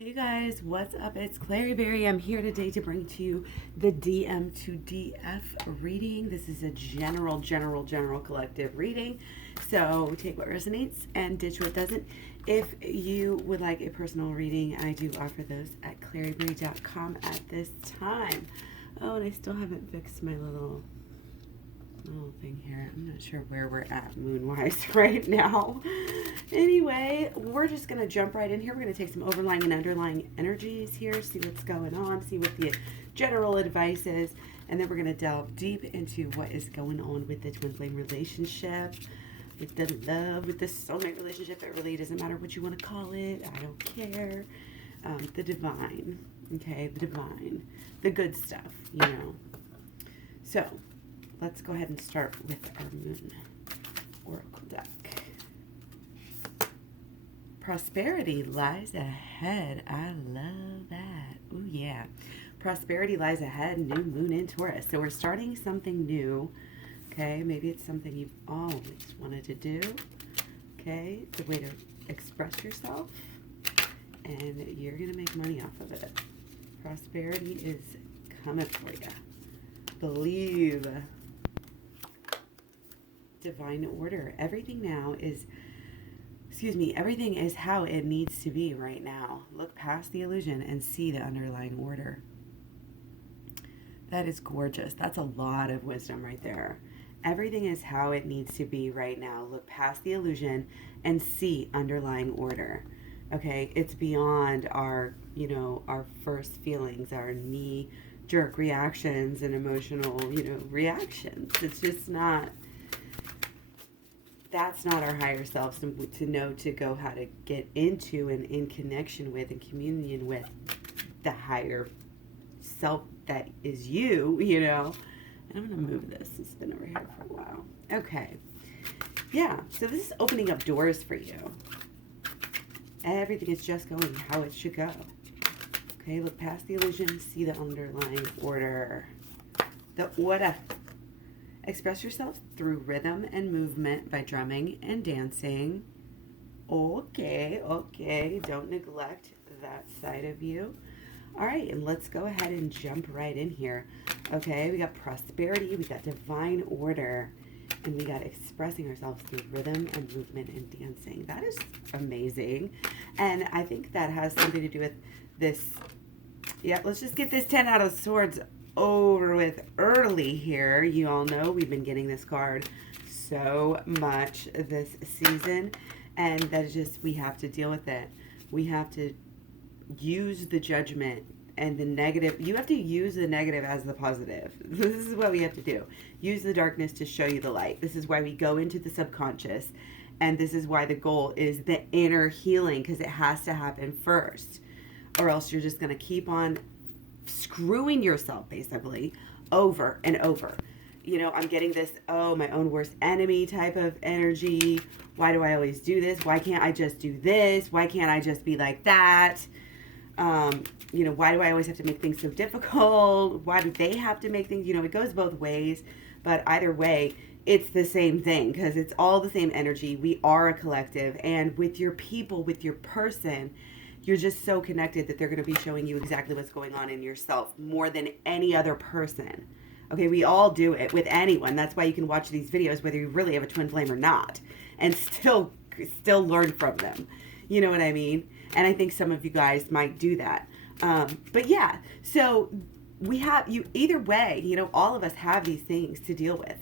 Hey guys, what's up? It's Clary Berry. I'm here today to bring to you the DM to DF reading. This is a general collective reading. So take what resonates and ditch what doesn't. If you would like a personal reading, I do offer those at claryberry.com at this time. Oh, and I still haven't fixed my little thing here. I'm not sure where we're at moon-wise right now. Anyway, we're just going to jump right in here. We're going to take some overlying and underlying energies here, see what's going on, see what the general advice is, and then we're going to delve deep into what is going on with the twin flame relationship, with the love, with the soulmate relationship. It really doesn't matter what you want to call it. I don't care. The divine, okay, the divine, the good stuff, you know. So let's go ahead and start with our moon oracle deck. Prosperity lies ahead. I love that. Oh yeah. Prosperity lies ahead. New moon in Taurus. So we're starting something new. Okay. Maybe it's something you've always wanted to do. Okay. It's a way to express yourself. And you're going to make money off of it. Prosperity is coming for you. Believe. Divine order. Everything now is, everything is how it needs to be right now. Look past the illusion and see the underlying order. That is gorgeous. That's a lot of wisdom right there. Everything is how it needs to be right now. Look past the illusion and see underlying order. Okay, it's beyond our, our first feelings, our knee-jerk reactions and emotional, reactions. It's just not. That's not our higher selves to know to go how to get into and in connection with and communion with the higher self that is you, And I'm going to move this. It's been over here for a while. Okay. Yeah. So this is opening up doors for you. Everything is just going how it should go. Okay. Look past the illusion. See the underlying order. The order. Express yourself through rhythm and movement by drumming and dancing. Okay. Don't neglect that side of you. All right, and let's go ahead and jump right in here. Okay, we got prosperity, we got divine order, and we got expressing ourselves through rhythm and movement and dancing. That is amazing. And I think that has something to do with this. Yeah, let's just get this 10 out of swords over with early here. You all know we've been getting this card so much this season, and that is just, we have to deal with it. We have to use the judgment and the negative. You have to use the negative as the positive. This is what we have to do. Use the darkness to show you the light. This is why we go into the subconscious, and this is why the goal is the inner healing, because it has to happen first, or else you're just going to keep on screwing yourself basically over and over. I'm getting this, my own worst enemy type of energy. Why do I always do this? Why can't I just do this? Why can't I just be like that? Why do I always have to make things so difficult? Why do they have to make things, it goes both ways, but either way, it's the same thing, because it's all the same energy. We are a collective, and with your people, with your person, you're just so connected that they're going to be showing you exactly what's going on in yourself more than any other person. Okay, we all do it with anyone. That's why you can watch these videos, whether you really have a twin flame or not, and still learn from them. You know what I mean? And I think some of you guys might do that. But yeah, so we have you either way, all of us have these things to deal with.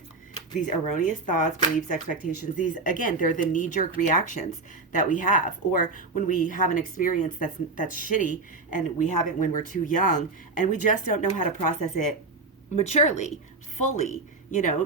These erroneous thoughts, beliefs, expectations, these, again, they're the knee-jerk reactions that we have. Or when we have an experience that's shitty, and we have it when we're too young, and we just don't know how to process it maturely, fully,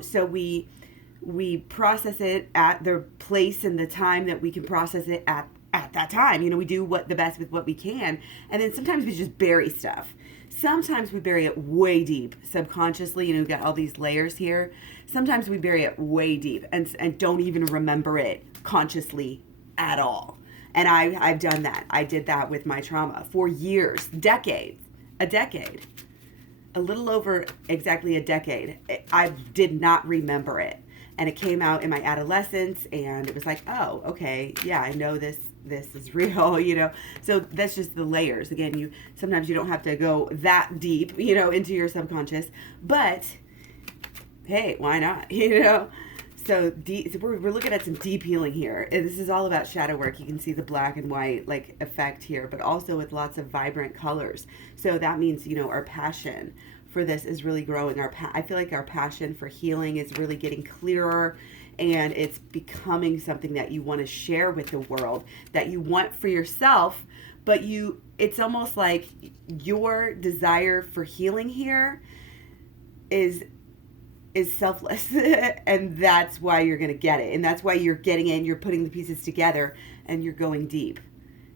so we process it at the place and the time that we can process it at that time. We do the best with what we can, and then sometimes we just bury stuff. Sometimes we bury it way deep subconsciously. We've got all these layers here. Sometimes we bury it way deep and don't even remember it consciously at all. And I've done that. I did that with my trauma for years, decades, a decade, a little over exactly a decade. I did not remember it. And it came out in my adolescence, and it was like, oh, okay, yeah, I know this this is real, So that's just the layers. Again, sometimes you don't have to go that deep, into your subconscious, but hey, why not? So we're looking at some deep healing here. This is all about shadow work. You can see the black and white like effect here, but also with lots of vibrant colors. So that means, our passion for this is really growing. I feel like our passion for healing is really getting clearer, and it's becoming something that you want to share with the world, that you want for yourself, but it's almost like your desire for healing here is selfless. And that's why you're going to get it. And that's why you're getting it, and you're putting the pieces together, and you're going deep,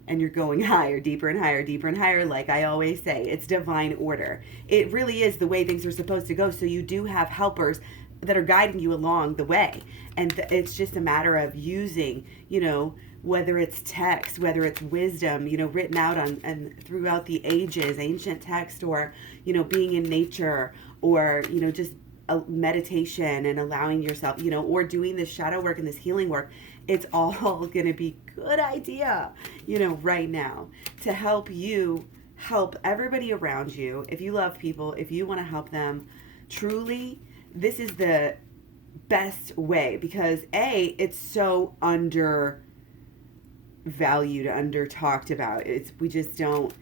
and you're going higher, deeper and higher, deeper and higher. Like I always say, it's divine order. It really is the way things are supposed to go. So you do have helpers that are guiding you along the way. And it's just a matter of using, whether it's text, whether it's wisdom, written out on and throughout the ages, ancient text, or, being in nature, or, just a meditation and allowing yourself, or doing this shadow work and this healing work. It's all going to be good idea, right now, to help you help everybody around you. If you love people, if you want to help them truly, this is the best way, because it's so undervalued, under talked about. We just don't,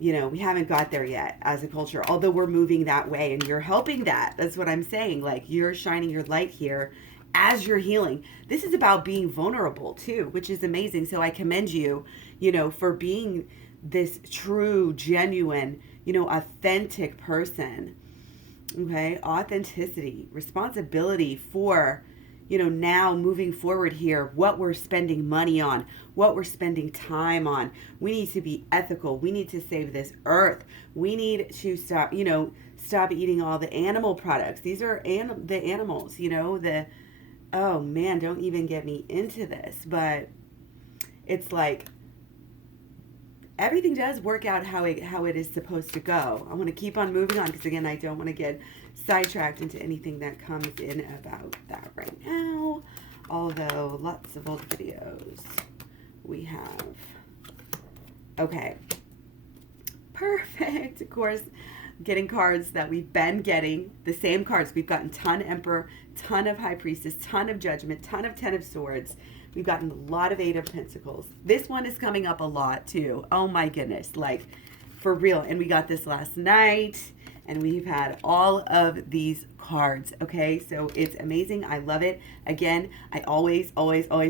we haven't got there yet as a culture, although we're moving that way, and you're helping that. That's what I'm saying. Like, you're shining your light here as you're healing. This is about being vulnerable too, which is amazing. So I commend you, for being this true, genuine, authentic person. Okay. Authenticity, responsibility for, now moving forward here, what we're spending money on, what we're spending time on. We need to be ethical. We need to save this earth. We need to stop eating all the animal products. These are the animals, oh man, don't even get me into this, but it's like everything does work out how it is supposed to go. I want to keep on moving on, because again, I don't want to get sidetracked into anything that comes in about that right now, although lots of old videos we have. Okay, perfect. Of course, getting cards that we've been getting, the same cards. We've gotten ton Emperor, ton of High Priestess, ton of Judgment, ton of Ten of Swords. We've gotten a lot of Eight of Pentacles. This one is coming up a lot too. Oh my goodness, like for real. And we got this last night, and we've had all of these cards. Okay, so it's amazing. I love it. Again, I always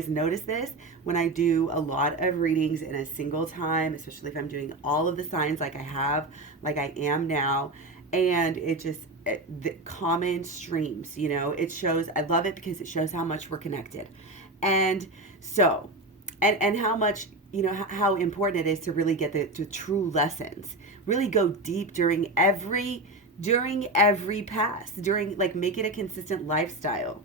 notice this when I do a lot of readings in a single time, especially if I'm doing all of the signs like I am now. And the common streams, it shows, I love it because it shows how much we're connected. And so, and how much, how important it is to really get the true lessons, really go deep during every pass, make it a consistent lifestyle.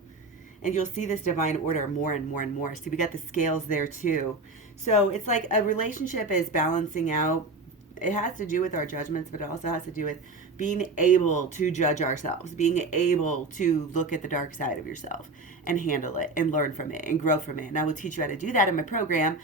And you'll see this divine order more and more and more. See, we got the scales there too. So it's like a relationship is balancing out. It has to do with our judgments, but it also has to do with being able to judge ourselves, being able to look at the dark side of yourself and handle it and learn from it and grow from it. And I will teach you how to do that in my program.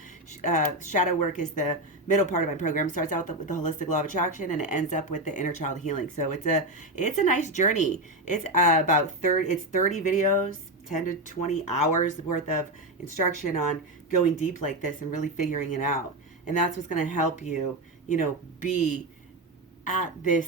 Shadow work is the middle part of my program. It starts out with the holistic law of attraction, and it ends up with the inner child healing. So it's a nice journey. It's about 30 videos, 10 to 20 hours worth of instruction on going deep like this and really figuring it out. And that's what's going to help you, be at this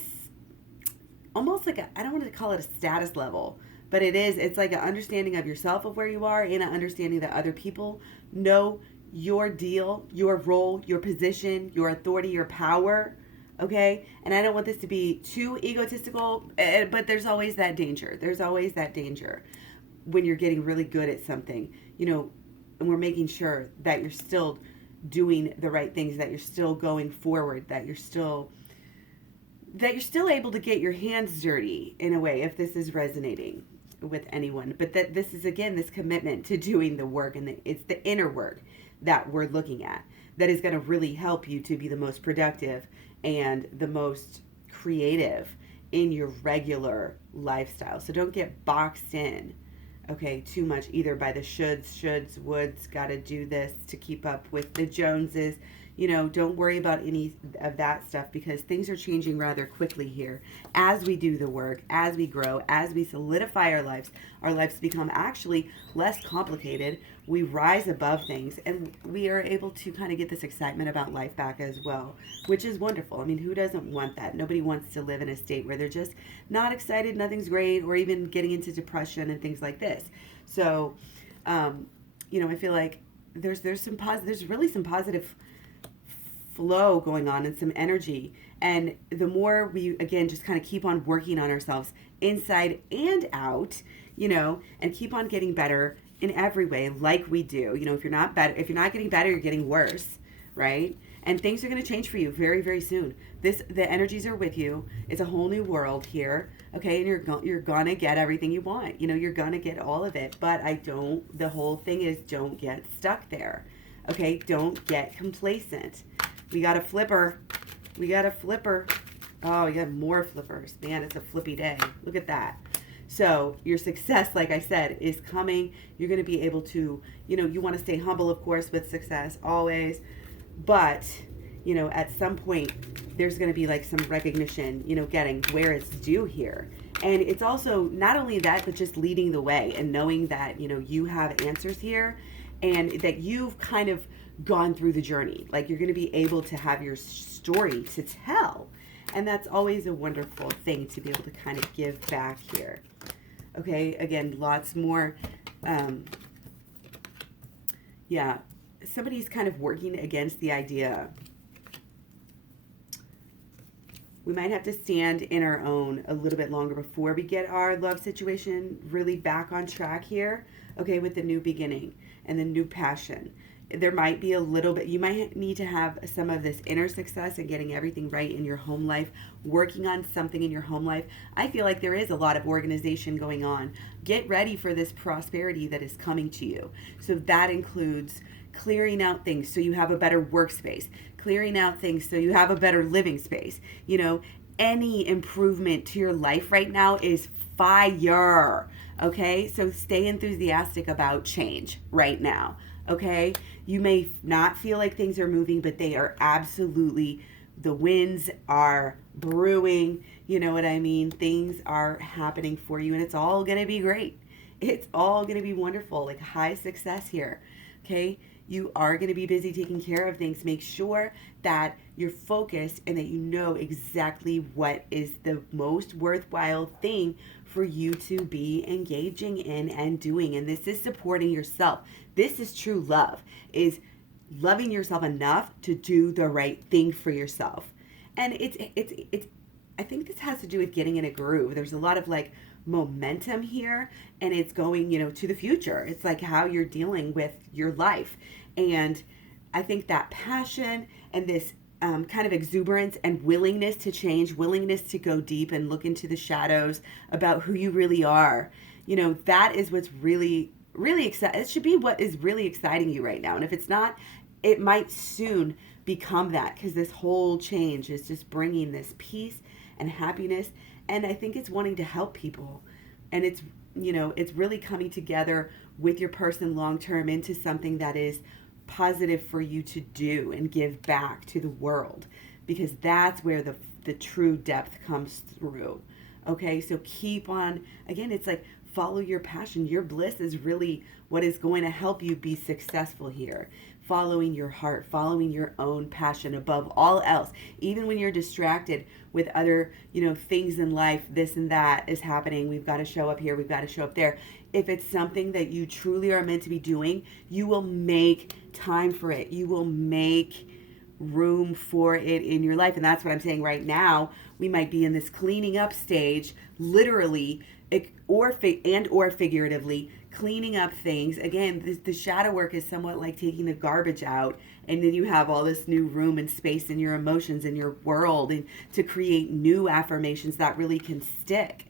almost like I don't want to call it a status level, but it's like an understanding of yourself, of where you are, and an understanding that other people know your deal, your role, your position, your authority, your power. Okay. And I don't want this to be too egotistical, but there's always that danger. There's always that danger when you're getting really good at something, and we're making sure that you're still doing the right things, that you're still going forward, that you're still able to get your hands dirty in a way, if this is resonating with anyone. But that this is, again, this commitment to doing the work, and it's the inner work that we're looking at that is going to really help you to be the most productive and the most creative in your regular lifestyle. So don't get boxed in. Okay, too much, either by the shoulds, woulds, gotta do this to keep up with the Joneses. Don't worry about any of that stuff, because things are changing rather quickly here. As we do the work, as we grow, as we solidify our lives become actually less complicated. We rise above things, and we are able to kind of get this excitement about life back as well, which is wonderful. I mean, who doesn't want that? Nobody wants to live in a state where they're just not excited, nothing's great, or even getting into depression and things like this. So, I feel like there's really some positive flow going on and some energy. And the more we, again, just kind of keep on working on ourselves inside and out, and keep on getting better in every way, like we do. If you're not getting better, you're getting worse, right? And things are going to change for you very, very soon. The energies are with you. It's a whole new world here, okay? And you're gonna get everything you want. You're gonna get all of it. But the whole thing is, don't get stuck there, okay? Don't get complacent. We got a flipper. Oh, you got more flippers. Man, it's a flippy day. Look at that. So your success, like I said, is coming. You're going to be able to, you want to stay humble, of course, with success always. But, at some point, there's going to be like some recognition, getting where it's due here. And it's also not only that, but just leading the way and knowing that, you have answers here, and that you've kind of gone through the journey. Like, you're going to be able to have your story to tell. And that's always a wonderful thing to be able to kind of give back here. Okay, again, lots more. Somebody's kind of working against the idea. We might have to stand in our own a little bit longer before we get our love situation really back on track here. Okay, with the new beginning and the new passion. There might be a little bit, you might need to have some of this inner success and getting everything right in your home life, working on something in your home life. I feel like there is a lot of organization going on. Get ready for this prosperity that is coming to you. So that includes clearing out things so you have a better workspace, clearing out things so you have a better living space. Any improvement to your life right now is fire. Okay, so stay enthusiastic about change right now. Okay, you may not feel like things are moving, but they are absolutely, the winds are brewing, you know what I mean? Things are happening for you, and it's all going to be great. It's all going to be wonderful, like high success here. Okay, you are going to be busy taking care of things. Make sure that you're focused and that you know exactly what is the most worthwhile thing for you to be engaging in and doing. And this is supporting yourself. This is true love, is loving yourself enough to do the right thing for yourself. And it's I think this has to do with getting in a groove. There's a lot of like momentum here, and it's going, to the future. It's like how you're dealing with your life. And I think that passion and this kind of exuberance and willingness to change, willingness to go deep and look into the shadows about who you really are, that is what's really, really exciting. It should be what is really exciting you right now. And if it's not, it might soon become that, because this whole change is just bringing this peace and happiness. And I think it's wanting to help people. And it's, it's really coming together with your person long term into something that is positive for you to do and give back to the world, because that's where the true depth comes through. Okay, so keep on, again, it's like follow your passion. Your bliss is really what is going to help you be successful here. Following your heart, following your own passion above all else. Even when you're distracted with other, things in life, this and that is happening. We've got to show up here. We've got to show up there. If it's something that you truly are meant to be doing, you will make time for it. You will make room for it in your life. And that's what I'm saying right now. We might be in this cleaning up stage, literally or figuratively, cleaning up things. Again, the shadow work is somewhat like taking the garbage out, and then you have all this new room and space in your emotions and your world, and to create new affirmations that really can stick.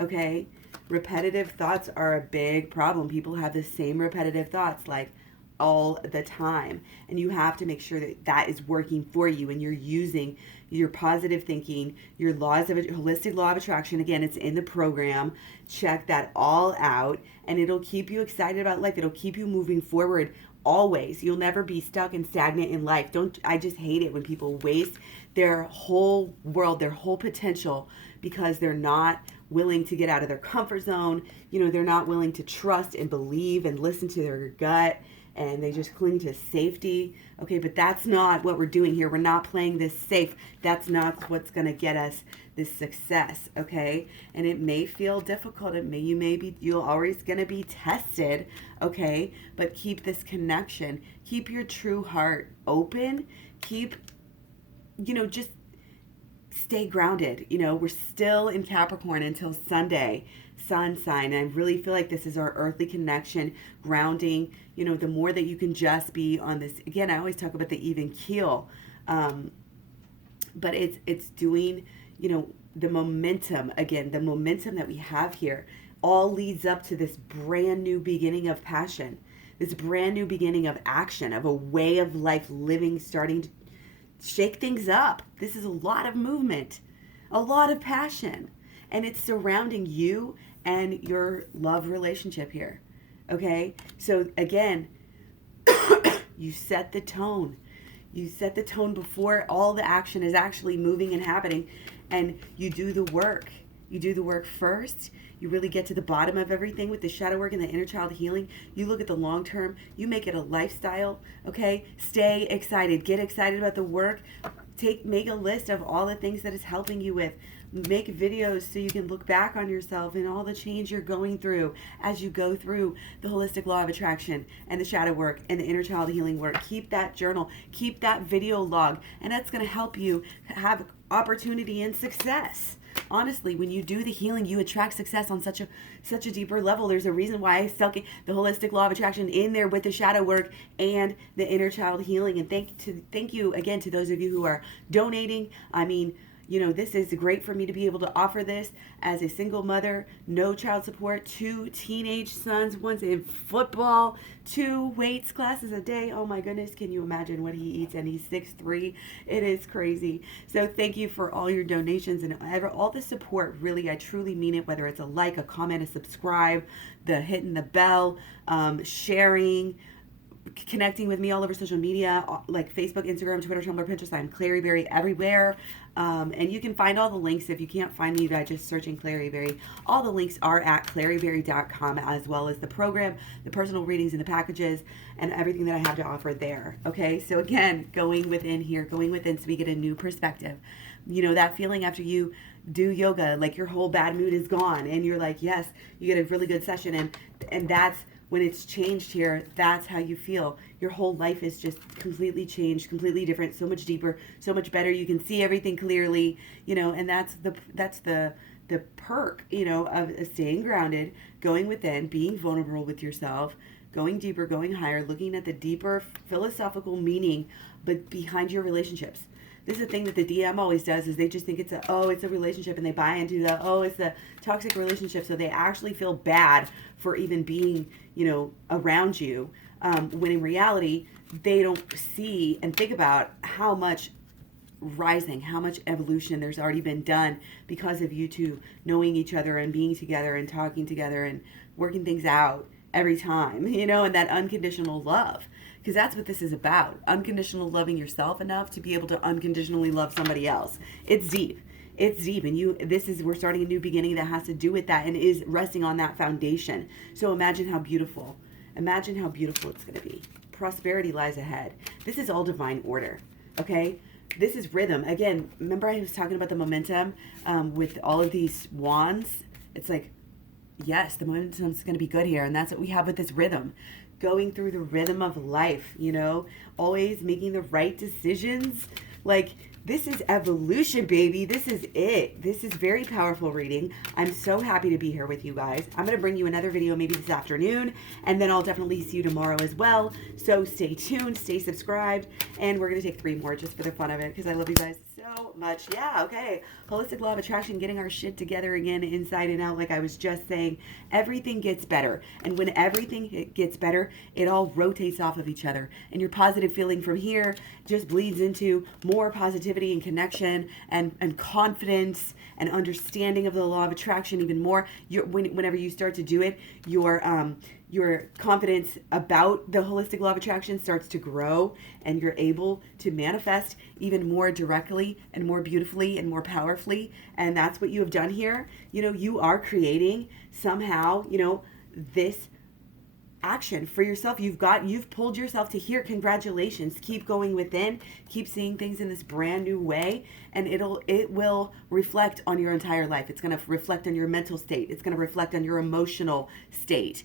Okay? Repetitive thoughts are a big problem. People have the same repetitive thoughts like, all the time. And you have to make sure that that is working for you, and you're using your positive thinking, your laws of holistic law of attraction. Again, it's in the program. Check that all out, and it'll keep you excited about life. It'll keep you moving forward always. You'll never be stuck and stagnant in life. I just hate it when people waste their whole world, their whole potential, because they're not willing to get out of their comfort zone. They're not willing to trust and believe and listen to their gut, and they just cling to safety. Okay, but that's not what we're doing here. We're not playing this safe. That's not what's going to get us this success, okay? And it may feel difficult. You're always going to be tested, okay? But keep this connection. Keep your true heart open. Keep, just stay grounded. We're still in Capricorn until Sunday, sun sign. And I really feel like this is our earthly connection, grounding. The more that you can just be on this, again, I always talk about the even keel, but it's doing, the momentum, again, the momentum that we have here all leads up to this brand new beginning of passion, this brand new beginning of action, of a way of life living, starting to shake things up. This is a lot of movement, a lot of passion, and it's surrounding you and your love relationship here. Okay? So again, you set the tone. You set the tone before all the action is actually moving and happening, and you do the work. You do the work first. You really get to the bottom of everything with the shadow work and the inner child healing. You look at the long term. You make it a lifestyle, okay? Stay excited. Get excited about the work. Make a list of all the things that it's helping you with. Make videos so you can look back on yourself and all the change you're going through as you go through the holistic law of attraction and the shadow work and the inner child healing work. Keep that journal. Keep that video log. And that's going to help you have opportunity and success. Honestly, when you do the healing, you attract success on such a deeper level. There's a reason why I stuck the holistic law of attraction in there with the shadow work and the inner child healing. And thank you again to those of you who are donating. I mean, this is great for me to be able to offer this as a single mother, no child support, 2 teenage sons, one's in football, 2 weights classes a day. Oh my goodness, can you imagine what he eats? And he's 6'3". It is crazy. So thank you for all your donations and all the support. Really, I truly mean it, whether it's a like, a comment, a subscribe, the hitting the bell, sharing, connecting with me all over social media, like Facebook, Instagram, Twitter, Tumblr, Pinterest. I'm Clary Berry everywhere. And you can find all the links if you can't find me by just searching Clary Berry. All the links are at claryberry.com, as well as the program, the personal readings and the packages, and everything that I have to offer there. Okay, so again, going within so we get a new perspective. That feeling after you do yoga, like your whole bad mood is gone, and you're like, yes, you get a really good session, and that's when it's changed here. That's how you feel. Your whole life is just completely changed, completely different, so much deeper, so much better. You can see everything clearly, and that's the perk, of staying grounded, going within, being vulnerable with yourself, going deeper, going higher, looking at the deeper philosophical meaning, but behind your relationships. This is the thing that the DM always does, is they just think it's a relationship, and they buy into it's a toxic relationship. So they actually feel bad for even being, around you. When in reality, they don't see and think about how much rising, how much evolution there's already been done because of you two knowing each other and being together and talking together and working things out every time, and that unconditional love. Because that's what this is about. Unconditional loving yourself enough to be able to unconditionally love somebody else. It's deep. It's deep. And we're starting a new beginning that has to do with that and is resting on that foundation. So imagine how beautiful it's going to be. Prosperity lies ahead. This is all divine order. Okay? This is rhythm. Again, remember I was talking about the momentum with all of these wands? It's like, yes, the momentum's going to be good here. And that's what we have with this rhythm. Going through the rhythm of life, always making the right decisions. Like, this is evolution, baby. This is it. This is very powerful reading. I'm so happy to be here with you guys. I'm going to bring you another video maybe this afternoon, and then I'll definitely see you tomorrow as well. So stay tuned, stay subscribed, and we're going to take 3 more just for the fun of it, because I love you guys so so much. Yeah, okay. Holistic law of attraction, getting our shit together again, inside and out. Like I was just saying, everything gets better. And when everything gets better, it all rotates off of each other. And your positive feeling from here just bleeds into more positivity and connection and confidence and understanding of the law of attraction even more. Whenever you start to do it, your confidence about the holistic law of attraction starts to grow, and you're able to manifest even more directly and more beautifully and more powerfully. And that's what you have done here. You are creating somehow, this action for yourself. You've pulled yourself to here. Congratulations. Keep going within, keep seeing things in this brand new way, and it will reflect on your entire life. It's going to reflect on your mental state. It's going to reflect on your emotional state,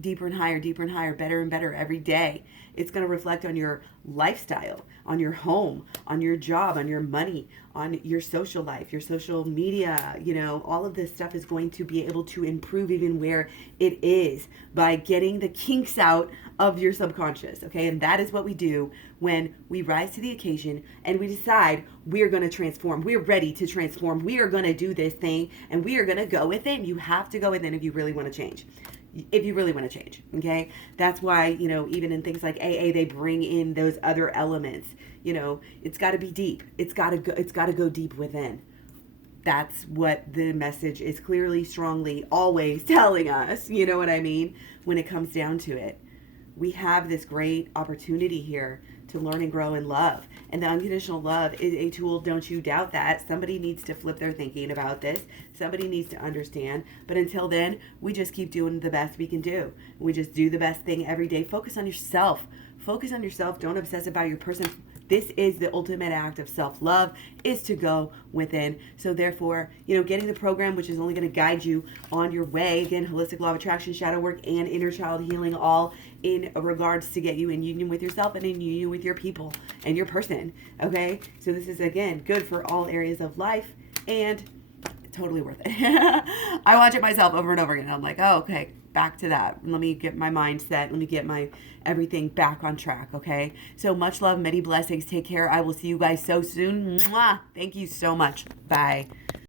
deeper and higher, better and better every day. It's going to reflect on your lifestyle, on your home, on your job, on your money, on your social life, your social media. All of this stuff is going to be able to improve even where it is by getting the kinks out of your subconscious. Okay. And that is what we do when we rise to the occasion and we decide we're going to transform. We're ready to transform. We are going to do this thing and we are going to go with it. You have to go with it if you really want to change. If you really want to change, okay? That's why, even in things like AA, they bring in those other elements. It's got to be deep. It's got to go deep within. That's what the message is clearly, strongly, always telling us. You know what I mean? When it comes down to it, we have this great opportunity here to learn and grow in love. And the unconditional love is a tool. Don't you doubt that. Somebody needs to flip their thinking about this. Somebody needs to understand. But until then, we just keep doing the best we can do. We just do the best thing every day. Focus on yourself. Focus on yourself. Don't obsess about your person. This is the ultimate act of self-love, is to go within. So therefore, getting the program, which is only going to guide you on your way, again, holistic law of attraction, shadow work, and inner child healing, all in regards to get you in union with yourself and in union with your people and your person. Okay. So this is, again, good for all areas of life and totally worth it. I watch it myself over and over again. I'm like, oh, okay, back to that. Let me get my mindset. Let me get my everything back on track. Okay. So much love, many blessings. Take care. I will see you guys so soon. Mwah. Thank you so much. Bye.